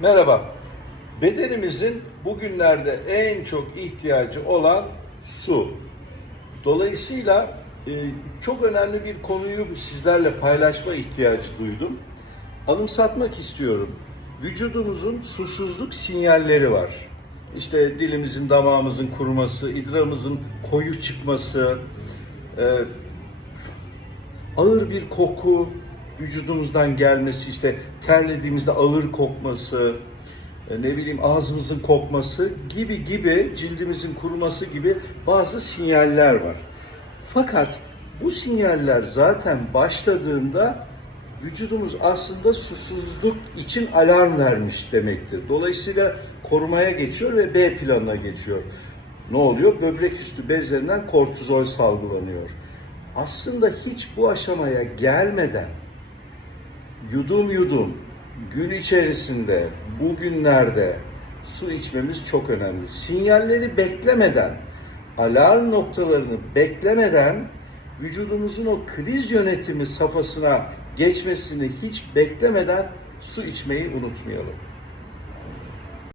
Merhaba. Bedenimizin bugünlerde en çok ihtiyacı olan su. Dolayısıyla e, çok önemli bir konuyu sizlerle paylaşma ihtiyacı duydum. Anımsatmak istiyorum. Vücudumuzun susuzluk sinyalleri var. İşte dilimizin, damağımızın kuruması, idrarımızın koyu çıkması, e, ağır bir koku vücudumuzdan gelmesi, işte terlediğimizde ağır kokması, e, ne bileyim ağzımızın kokması gibi gibi cildimizin kuruması gibi bazı sinyaller var. Fakat bu sinyaller zaten başladığında vücudumuz aslında susuzluk için alarm vermiş demektir. Dolayısıyla korumaya geçiyor ve B planına geçiyor. Ne oluyor? Böbrek üstü bezlerinden kortizol salgılanıyor. Aslında hiç bu aşamaya gelmeden yudum yudum gün içerisinde bugünlerde su içmemiz çok önemli. Sinyalleri beklemeden, alarm noktalarını beklemeden vücudumuzun o kriz yönetimi safhasına geçmesini hiç beklemeden su içmeyi unutmayalım.